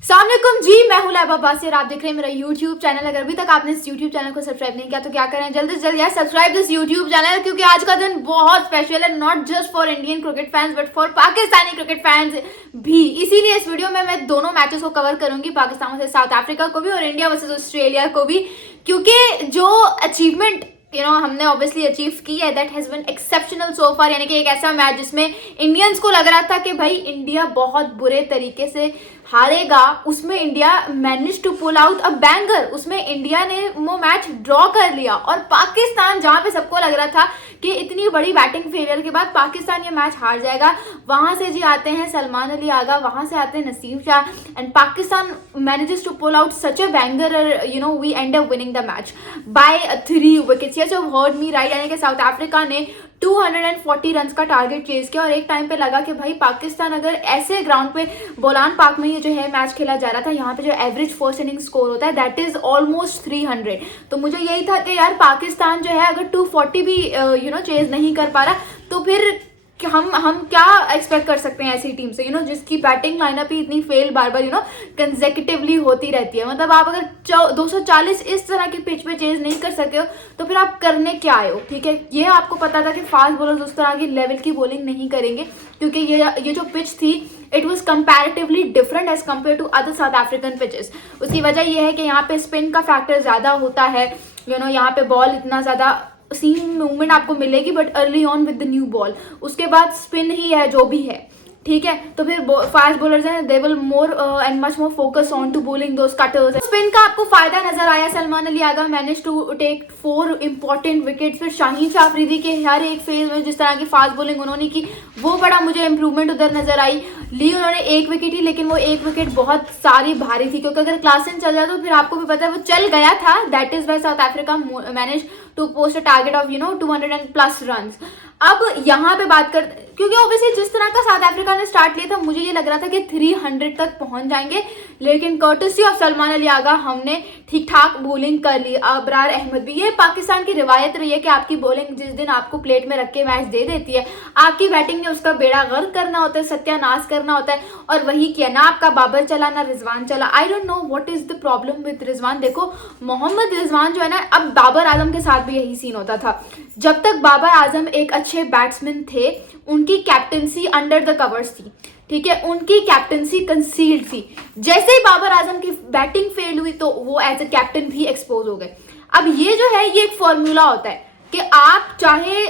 अस्सलामुअलैकुम जी, मैं हूं लैबा अब्बासी और आप देख रहे हैं मेरा यूट्यूब चैनल। अगर अभी तक आपने इस यूट्यूब चैनल को सब्सक्राइब नहीं किया तो क्या करें, जल्दी से जल्दी यार सब्सक्राइब दिस यूट्यूब चैनल, क्योंकि आज का दिन बहुत स्पेशल है, not just for Indian cricket fans but for Pakistani cricket fans भी। इसीलिए इस वीडियो में मैं दोनों मैचेस को कवर करूंगी, पाकिस्तान वर्सेस साउथ अफ्रीका को भी और इंडिया वर्सेस ऑस्ट्रेलिया को भी, क्योंकि जो अचीवमेंट हमने ऑब्वियसली अचीव की है दैट हैज बीन एक्सेप्शनल सो फार। यानी कि एक ऐसा मैच जिसमें इंडियंस को लग रहा था कि भाई इंडिया बहुत बुरे तरीके से हारेगा, उसमें India manage to pull out a banger. उसमें इंडिया ने वो मैच ड्रॉ कर लिया और पाकिस्तान, जहां पे सबको लग रहा था कि इतनी बड़ी बैटिंग फेलियर के बाद पाकिस्तान ये मैच हार जाएगा, वहां से जी आते हैं सलमान अली आगा, वहां से आते हैं Naseem Shah and Pakistan manages to pull out such a banger, we end up winning the match by 3 wickets. Yes, you heard me right. यानी कि साउथ अफ्रीका ने 240 रन का टारगेट चेज किया और एक टाइम पे लगा कि भाई पाकिस्तान अगर ऐसे ग्राउंड पे बोलान पार्क में ये जो है मैच खेला जा रहा था, यहाँ पे जो एवरेज फर्स्ट इनिंग स्कोर होता है दैट इज ऑलमोस्ट 300, तो मुझे यही था कि यार पाकिस्तान जो है अगर 240 भी चेज नहीं कर पा रहा तो फिर हम क्या एक्सपेक्ट कर सकते हैं ऐसी टीम से जिसकी बैटिंग लाइनअप ही इतनी फेल बार बार कंसेक्यूटिवली होती रहती है। मतलब आप अगर 240 इस तरह की पिच पे चेज नहीं कर सकते हो तो फिर आप करने क्या आए हो। ठीक है, ये आपको पता था कि फास्ट बॉलर्स उस तरह की लेवल की बॉलिंग नहीं करेंगे, क्योंकि ये जो पिच थी it was comparatively different as compare to other South African pitches. उसकी वजह यह है कि यहाँ पे स्पिन का फैक्टर ज्यादा होता है, यहाँ पे बॉल इतना ज्यादा सीम मूवमेंट आपको मिलेगी but early on with the new ball, उसके बाद स्पिन ही है जो भी है। ठीक है, तो फिर फास्ट बॉलर्स हैं they will more and much more focus on to bowling those cutters. Spin का आपको फायदा नजर आया, Salman Ali Agha manage to take 4 important wickets. फिर शाहीन शाह अफरीदी के हर एक फेज में जिस तरह की फास्ट बॉलिंग उन्होंने की वो बड़ा मुझे इंप्रूवमेंट उधर नजर आई। ली उन्होंने 1 विकेट ही, लेकिन वो 1 विकेट बहुत सारी भारी थी, क्योंकि अगर क्लासन चल जाए तो फिर आपको भी पता है वो चल गया था। That is why South Africa manage to post a target of 200+ run. अब यहाँ पे बात कर, क्योंकि ऑब्वियसली जिस तरह का साउथ अफ्रीका ने स्टार्ट लिया था मुझे ये लग रहा था कि 300 तक पहुंच जाएंगे, लेकिन कर्टसी ऑफ सलमान अली आगा हमने ठीक ठाक बॉलिंग कर ली। अबरार अहमद भी, ये पाकिस्तान की रिवायत रही है कि आपकी बॉलिंग जिस दिन आपको प्लेट में रख के मैच दे देती है, आपकी बैटिंग ने उसका बेड़ा गर्क करना होता है, सत्यानाश करना होता है, और वही किया। ना आपका बाबर चला ना रिजवान चला। I don't know what is the problem with Rizwan. देखो मोहम्मद रिजवान जो है ना, अब बाबर आजम के साथ भी यही सीन होता था। जब तक बाबर आजम एक अच्छे बैट्समैन थे उनकी कैप्टनसी अंडर द कवर्स थी। ठीक है, उनकी कैप्टनसी कंसील्ड थी। जैसे ही बाबर आजम की बैटिंग फेल हुई तो वो एज ए कैप्टन भी एक्सपोज हो गए। अब ये जो है ये एक फॉर्मूला होता है कि आप चाहे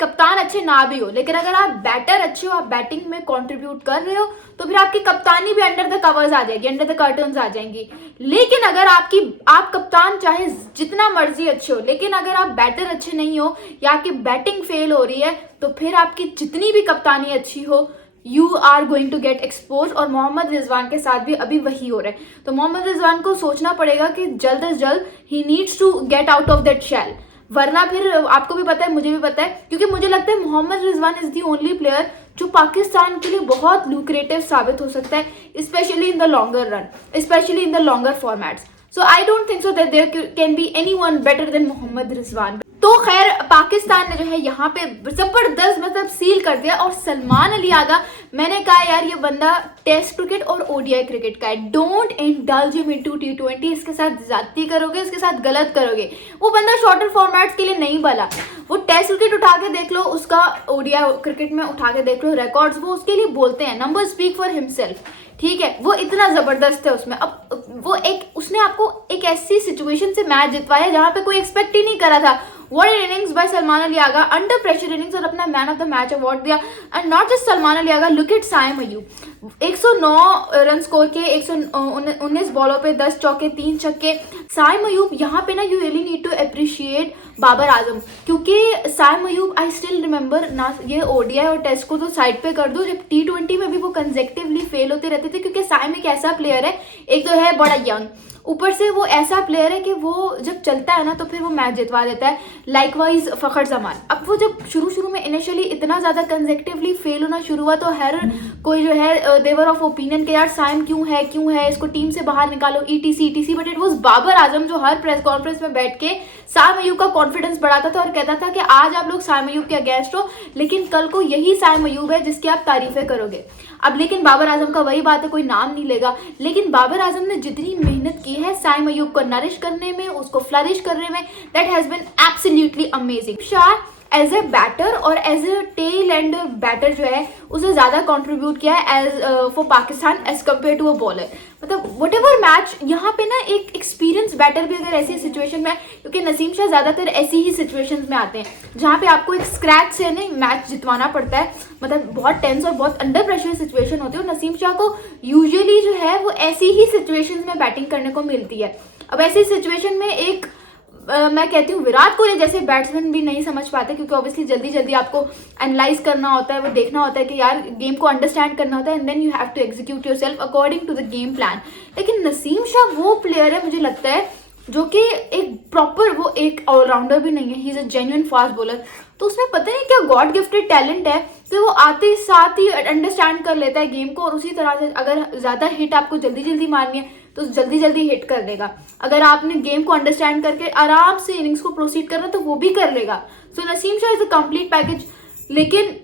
कप्तान अच्छे ना भी हो, लेकिन अगर आप बैटर अच्छे हो, आप बैटिंग में कंट्रीब्यूट कर रहे हो तो फिर आपकी कप्तानी भी अंडर द कवर्स आ जाएगी, अंडर द कर्टन्स आ जाएंगी। लेकिन अगर आप कप्तान चाहे जितना मर्जी अच्छे हो, लेकिन अगर आप बैटर अच्छे नहीं हो या आपकी बैटिंग फेल हो रही है तो फिर आपकी जितनी भी कप्तानी अच्छी हो you are going to get expose. और मोहम्मद रिजवान के साथ भी अभी वही हो रहा है। तो मोहम्मद रिजवान को सोचना पड़ेगा कि जल्द से जल्द ही needs to get out of that shell, वरना फिर आपको भी पता है मुझे भी पता है, क्योंकि मुझे लगता है Mohammad Rizwan is the only player जो पाकिस्तान के लिए बहुत लुक्रेटिव साबित हो सकता है, specially in the longer run, specially in the longer formats. So I don't think so that there can be anyone better than Mohammad Rizwan. तो खैर पाकिस्तान ने जो है यहाँ पे जबरदस्त मतलब सील कर दिया। और सलमान अली आगा, मैंने कहा यार ये बंदा टेस्ट क्रिकेट और ओडीआई क्रिकेट का है, don't indulge him into T20। इसके साथ ज्यादती करोगे, इसके साथ गलत करोगे। वो बंदा शॉर्टर फॉर्मेट्स के लिए नहीं बना। वो टेस्ट क्रिकेट उठा के देख लो, उसका ओडीआई क्रिकेट में उठा के देख लो रिकॉर्ड्स, वो उसके लिए बोलते हैं, नंबर स्पीक फॉर हिमसेल्फ। ठीक है, वो इतना जबरदस्त है उसमें। अब वो उसने आपको एक ऐसी सिचुएशन से मैच जितवाया जहां पे कोई एक्सपेक्ट ही नहीं करा था। What an innings by Salman Ali Agha, under pressure innings, और अपना man of the match award दिया। And not just Salman Ali Agha, look at Saim Ayub, 109 run score के 119 बॉलों पे 10 चौके 3 छक्के। साइम अयूब यहाँ पे ना you really need to appreciate Babar Azam, क्योंकि Saim Ayub I still remember ना, ये ओडीआई और टेस्ट को तो साइड पे कर दो, जब T20 में भी वो कंसेक्टिवली फेल होते रहते थे, क्योंकि साइम एक ऐसा प्लेयर है, एक तो है बड़ा यंग, ऊपर से वो ऐसा प्लेयर है कि वो जब चलता है ना तो फिर वो मैच जितवा देता है। लाइकवाइज फ़खर जमान, अब वो जब शुरू में इनिशियली इतना ज़्यादा कंसेक्टिवली फेल होना शुरू हुआ तो हर कोई जो है देवर ऑफ ओपिनियन के यार साइम क्यों है, इसको टीम से बाहर निकालो, ETC। But it was Babar Azam जो हर प्रेस कॉन्फ्रेंस में बैठ के साइम अयूब का कॉन्फिडेंस बढ़ाता था और कहता था कि आज आप लोग साइम अयूब के अगेंस्ट हो, लेकिन कल को यही साइम अयूब है जिसकी आप तारीफें करोगे। अब लेकिन बाबर आजम का वही बात है, कोई नाम नहीं लेगा, लेकिन बाबर आजम ने जितनी मेहनत की है साइम अयूब को नरिश करने में, उसको फ्लरिश करने में, that has been absolutely amazing. Shah as a batter और as a tail end batter जो है उसने ज़्यादा कंट्रीब्यूट किया है as for Pakistan as compare to a bowler. मतलब वट एवर मैच, यहाँ पे ना एक एक्सपीरियंस बैटर भी अगर ऐसी सिचुएशन में, क्योंकि नसीम शाह ज़्यादातर ऐसी ही सिचुएशंस में आते हैं जहाँ पे आपको एक स्क्रैच से नहीं मैच जितवाना पड़ता है, मतलब बहुत टेंस और बहुत अंडर प्रेशर सिचुएशन होती है, और नसीम शाह को यूजुअली जो है वो ऐसी ही सिचुएशंस में बैटिंग करने को मिलती है। अब ऐसी सिचुएशन में एक मैं कहती हूँ विराट कोहली जैसे बैट्समैन भी नहीं समझ पाते, क्योंकि ऑब्वियसली जल्दी आपको एनालाइज करना होता है, वो देखना होता है कि यार गेम को अंडरस्टैंड करना होता है, and then you have to execute yourself according to the game plan. लेकिन नसीम शाह वो प्लेयर है मुझे लगता है जो कि एक प्रॉपर, वो एक ऑलराउंडर भी नहीं है, he is a genuine fast bowler. तो उसमें पता नहीं क्या गॉड गिफ्टेड टैलेंट है कि वो आते साथ ही अंडरस्टैंड कर लेता है गेम को, और उसी तरह से अगर ज़्यादा हिट आपको जल्दी मारनी है तो जल्दी हिट कर देगा। अगर आपने गेम को अंडरस्टैंड करके आराम से इनिंग्स को प्रोसीड करना तो वो भी कर लेगा। So Naseem Shah is a complete package, लेकिन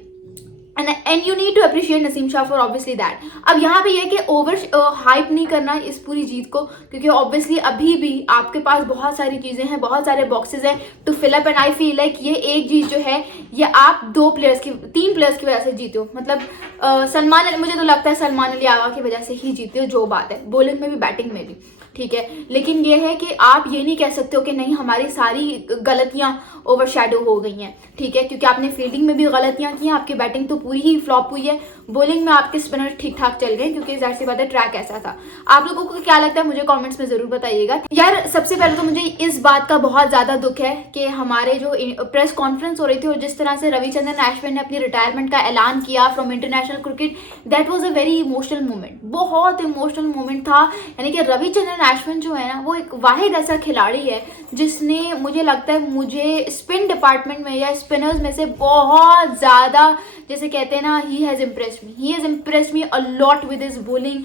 and you need to appreciate Naseem Shah for obviously that. अब यहाँ पे ये कि ओवर हाइप नहीं करना इस पूरी जीत को, क्योंकि ऑब्वियसली अभी भी आपके पास बहुत सारी चीज़ें हैं, बहुत सारे बॉक्सेस हैं to fill up, and I feel like ये एक जीत जो है ये आप 3 प्लेयर्स की वजह से जीते हो। मतलब सलमान अली, मुझे तो लगता है सलमान अली आगा की वजह से ही जीते हो, जो बात है, बॉलिंग में भी बैटिंग में भी, ठीक है। लेकिन ये है कि आप ये नहीं कह सकते हो कि नहीं हमारी सारी गलतियां ओवरशैडो हो गई हैं, ठीक है, क्योंकि आपने फील्डिंग में भी गलतियां की हैं, आपकी बैटिंग तो पूरी ही फ्लॉप हुई है, बॉलिंग में आपके स्पिनर ठीक ठाक चल गए, क्योंकि जाहिर सी बात है ट्रैक ऐसा था। आप लोगों को क्या लगता है मुझे कमेंट्स में जरूर बताइएगा। यार सबसे पहले तो मुझे इस बात का बहुत ज्यादा दुख है कि हमारे जो प्रेस कॉन्फ्रेंस हो रही थी और जिस तरह से रविचंद्रन अश्विन ने अपनी रिटायरमेंट का ऐलान किया from international cricket, that was a very emotional moment, बहुत इमोशनल मोमेंट था। यानी कि रविचंद्रन अश्विन जो है ना वो एक वाहिद ऐसा खिलाड़ी है जिसने मुझे लगता है मुझे स्पिन डिपार्टमेंट में या स्पिनर्स में से बहुत ज़्यादा, जैसे कहते हैं ना, he has impressed me a lot with his bowling,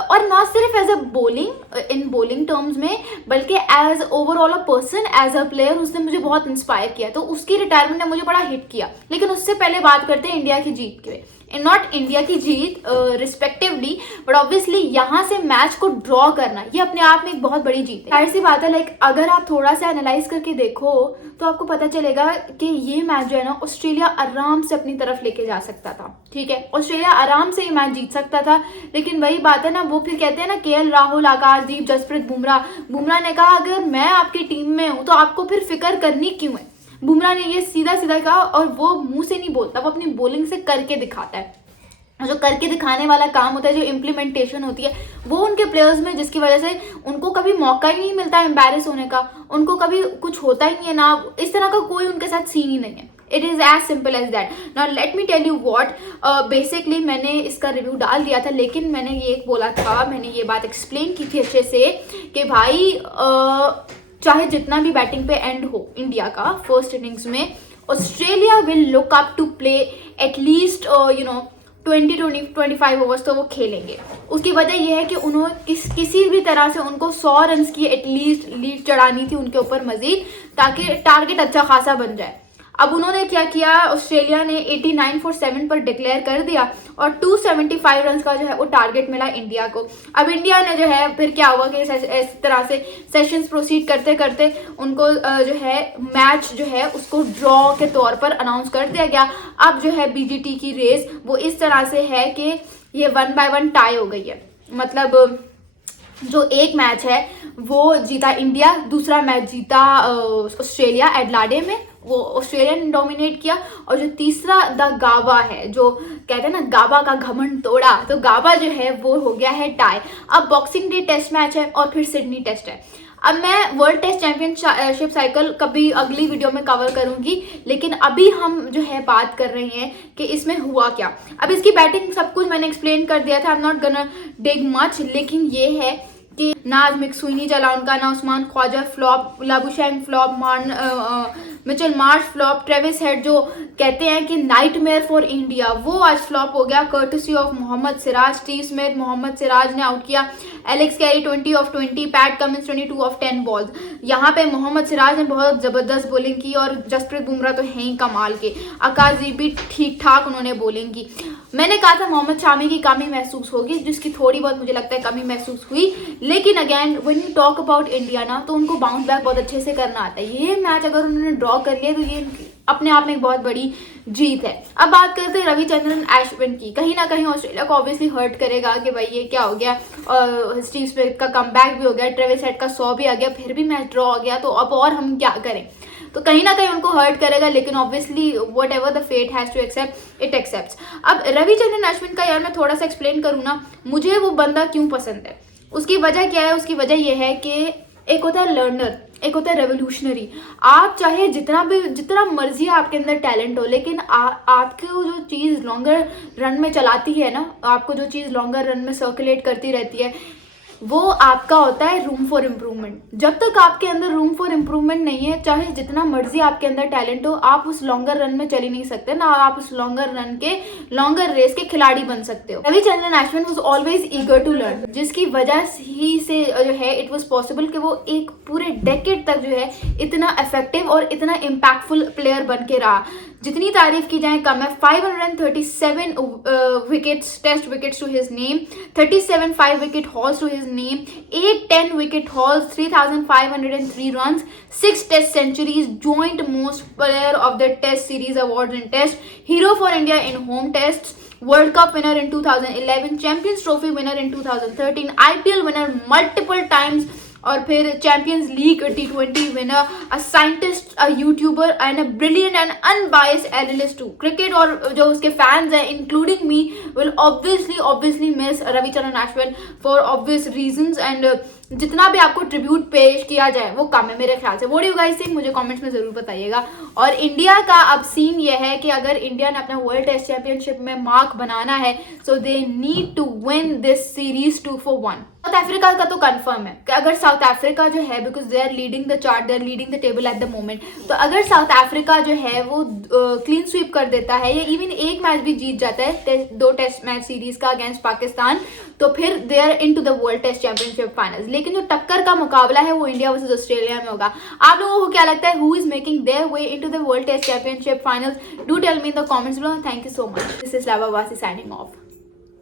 और ना सिर्फ as a bowling in bowling terms में बल्कि as overall a person, as a player उसने मुझे बहुत इंस्पायर किया। तो उसकी रिटायरमेंट ने मुझे बड़ा हिट किया। लेकिन उससे पहले बात करते हैं इंडिया की जीत के, नॉट इंडिया की जीत रिस्पेक्टिवली, बट ऑब्वियसली यहाँ से मैच को ड्रॉ करना ये अपने आप में एक बहुत बड़ी जीत है। जाहिर सी बात है, लाइक अगर आप थोड़ा सा एनालाइज करके देखो तो आपको पता चलेगा कि ये मैच जो है ना ऑस्ट्रेलिया आराम से अपनी तरफ लेके जा सकता था, ठीक है, ऑस्ट्रेलिया आराम से ये मैच जीत सकता था। लेकिन वही बात है ना, वो फिर कहते हैं ना KL राहुल, आकाशदीप, जसप्रीत बुमराह ने कहा अगर मैं आपकी टीम में हूँ तो आपको फिर फिक्र करनी क्यों है। बुमराह ने ये सीधा कहा, और वो मुंह से नहीं बोलता, वो अपनी बॉलिंग से करके दिखाता है। जो करके दिखाने वाला काम होता है, जो इम्प्लीमेंटेशन होती है, वो उनके प्लेयर्स में, जिसकी वजह से उनको कभी मौका ही नहीं मिलता है एम्बैरेस होने का, उनको कभी कुछ होता ही नहीं है ना, इस तरह का कोई उनके साथ सीन ही नहीं है। It is as simple as that. Now let me tell you what, basically मैंने इसका रिव्यू डाल दिया था, लेकिन मैंने ये बोला था, मैंने ये बात एक्सप्लेन की थी अच्छे से कि भाई चाहे जितना भी बैटिंग पे एंड हो इंडिया का फर्स्ट इनिंग्स में, Australia will look up to play at least 20-25 overs तो वो खेलेंगे। उसकी वजह यह है कि उन्होंने किसी भी तरह से उनको 100 रन की एटलीस्ट लीड चढ़ानी थी उनके ऊपर मजीद, ताकि टारगेट अच्छा खासा बन जाए। अब उन्होंने क्या किया, ऑस्ट्रेलिया ने 89 for 7 पर डिक्लेयर कर दिया और 275 रन का जो है वो टारगेट मिला इंडिया को। अब इंडिया ने जो है फिर क्या हुआ कि इस तरह से सेशंस प्रोसीड करते करते उनको जो है मैच जो है उसको ड्रॉ के तौर पर अनाउंस कर दिया गया। अब जो है BGT की रेस वो इस तरह से है कि ये 1-1 टाई हो गई है। मतलब जो एक मैच है वो जीता इंडिया, दूसरा मैच जीता ऑस्ट्रेलिया एडलाडे में, वो ऑस्ट्रेलिया ने डोमिनेट किया, और जो तीसरा द गाबा है, जो कहते हैं ना गाबा का घमंड तोड़ा, तो गाबा जो है वो हो गया है टाई। अब बॉक्सिंग डे टेस्ट मैच है और फिर सिडनी टेस्ट है। अब मैं वर्ल्ड टेस्ट चैंपियनशिप साइकिल कभी अगली वीडियो में कवर करूंगी, लेकिन अभी हम जो है बात कर रहे हैं कि इसमें हुआ क्या। अब इसकी बैटिंग सब कुछ मैंने एक्सप्लेन कर दिया था, I am not gonna dig much, लेकिन ये है कि ना मिक्सुइनी चला उनका, ना Usman Khawaja flop, Labuschagne flop, Mitchell Marsh flop, Travis Head जो कहते हैं कि नाइटमेयर फॉर इंडिया, वो आज फ्लॉप हो गया courtesy of Mohammed Siraj. Steve Smith, Mohammed Siraj ने आउट किया Alex Carey 20 off 20, Pat Cummins 22 off 10 balls. यहाँ पे मोहम्मद सिराज ने बहुत जबरदस्त बॉलिंग की और जसप्रीत बुमराह तो हैं ही कमाल के। आकाशदीप भी ठीक ठाक उन्होंने बॉलिंग की। मैंने कहा था मोहम्मद शामी की कमी महसूस होगी, जिसकी थोड़ी बहुत मुझे लगता है कमी महसूस हुई, लेकिन again when you talk about India ना, तो उनको बाउंस बैक बहुत अच्छे से करना आता है। ये मैच अगर उन्होंने ड्रॉ कर लिया तो ये अपने आप में एक बहुत बड़ी जीत है। अब बात करते हैं रविचंद्रन अश्विन की। कहीं ना कहीं ऑस्ट्रेलिया को ऑब्वियसली हर्ट करेगा कि भाई ये क्या हो गया, स्टीव स्मिथ का कमबैक भी हो गया, ट्रेविस हेड का 100 भी आ गया, फिर भी मैच ड्रॉ हो गया, तो अब और हम क्या करें। तो कहीं ना कहीं उनको हर्ट करेगा, लेकिन obviously whatever the fate has to accept it accepts. अब रविचंद्रन अश्विन का यार मैं थोड़ा सा एक्सप्लेन करूँ ना, मुझे वो बंदा क्यों पसंद है, उसकी वजह क्या है। उसकी वजह यह है कि एक होता है लर्नर, एक होता है रेवोल्यूशनरी। आप चाहे जितना मर्जी आपके अंदर टैलेंट हो, लेकिन आपको जो चीज़ लॉन्गर रन में चलाती है ना, आपको जो चीज़ लॉन्गर रन में सर्कुलेट करती रहती है, वो आपका होता है रूम फॉर इम्प्रूवमेंट। जब तक आपके अंदर रूम फॉर इम्प्रूवमेंट नहीं है, चाहे जितना मर्जी आपके अंदर टैलेंट हो, आप उस लॉन्गर रन में चल ही नहीं सकते ना, आप उस लॉन्गर रन के लॉन्गर रेस के खिलाड़ी बन सकते हो। Ravichandran Ashwin was always eager to learn, जिसकी वजह ही से जो है इट वाज पॉसिबल कि वो एक पूरे डेकेड तक जो है इतना इफेक्टिव और इतना इम्पैक्टफुल प्लेयर बन के रहा। जितनी तारीफ की जाए कम है। 537 wickets, test wickets to his name, 37 5 wicket hauls to his name, 8 10 wicket hauls, 3503 runs, 6 test centuries, joint most player of the test series awards in test, hero for India in home tests, World Cup winner in 2011, Champions Trophy winner in 2013, IPL winner multiple times, और फिर champions league T20 winner, a scientist, a YouTuber and a brilliant and unbiased analyst to cricket. और जो उसके fans हैं including me will obviously miss Ravichandran Ashwin for obvious reasons, and जितना भी आपको tribute पेश किया जाए वो कम है मेरे ख्याल से। What do you guys think, मुझे कमेंट्स में जरूर बताइएगा। और इंडिया का अब सीन ये है कि अगर इंडिया ने अपना वर्ल्ड टेस्ट चैंपियनशिप में मार्क बनाना है, so they need to win this series 2-1। South Africa का तो कंफर्म है कि अगर साउथ अफ्रीका जो है, because they are leading the chart, they are leading the table at the moment, तो अगर साउथ अफ्रीका जो है वो क्लीन स्वीप कर देता है या इवन एक मैच भी जीत जाता है 2 टेस्ट मैच सीरीज का अगेंस्ट पाकिस्तान, तो फिर they are into the world test championship finals. लेकिन जो टक्कर का मुकाबला है वो इंडिया वर्सेस ऑस्ट्रेलिया में होगा। आप लोगों को क्या लगता है, who is making their way into the world test championship finals? Do tell me in the comments below. Thank you so much. This is लावा वासी साइनिंग ऑफ।